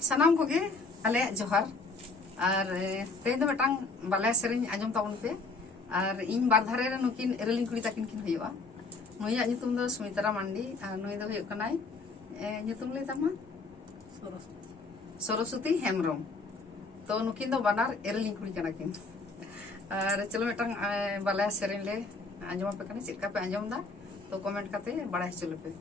सानाम को गे आले जोहार और तेज दो बेटांग बाले सेरिंग आजम ताबन पे और इन बार धारे रे नुकिन एरेलिंग कुड़ी ताकिन किन हुआ नुया नितुम दो सुमित्रा मांडी और नुई दो हुयो कनाय नितुम ले तमा सरस्वती हेमरम तो नुकिन दो बानार एरेलिंग कुड़ी कना किन और चलो बेटांग बाले सेरिंग ले आजम पे कने चिका पे आजम दा तो कमेंट करते बड़ा चलो पे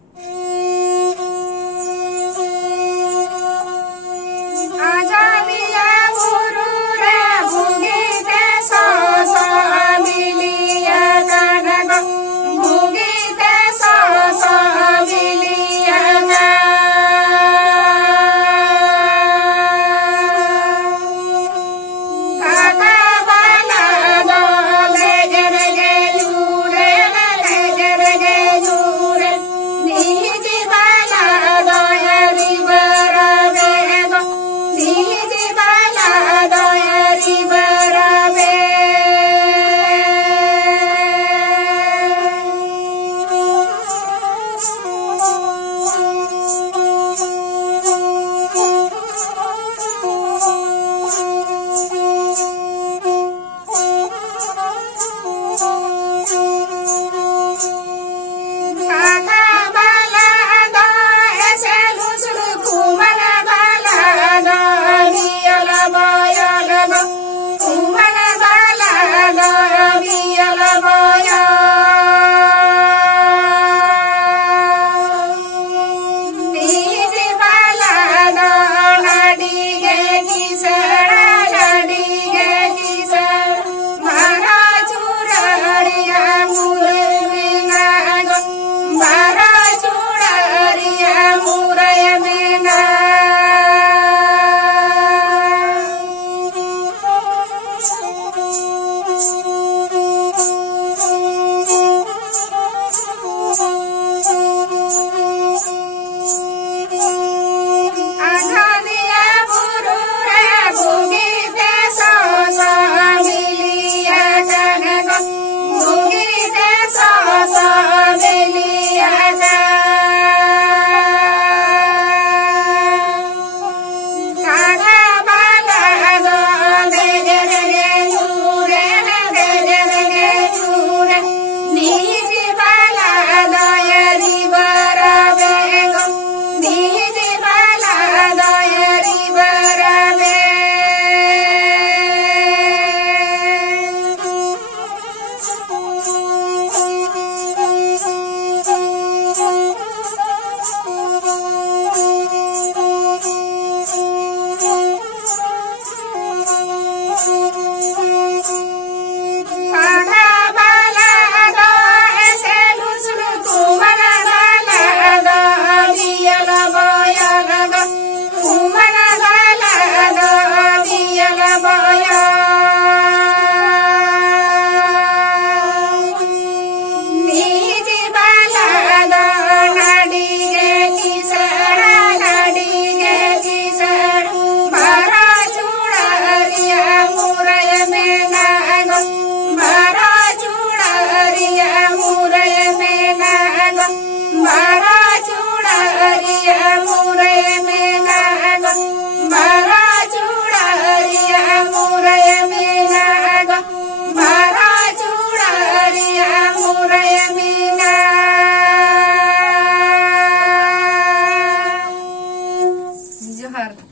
जोहार।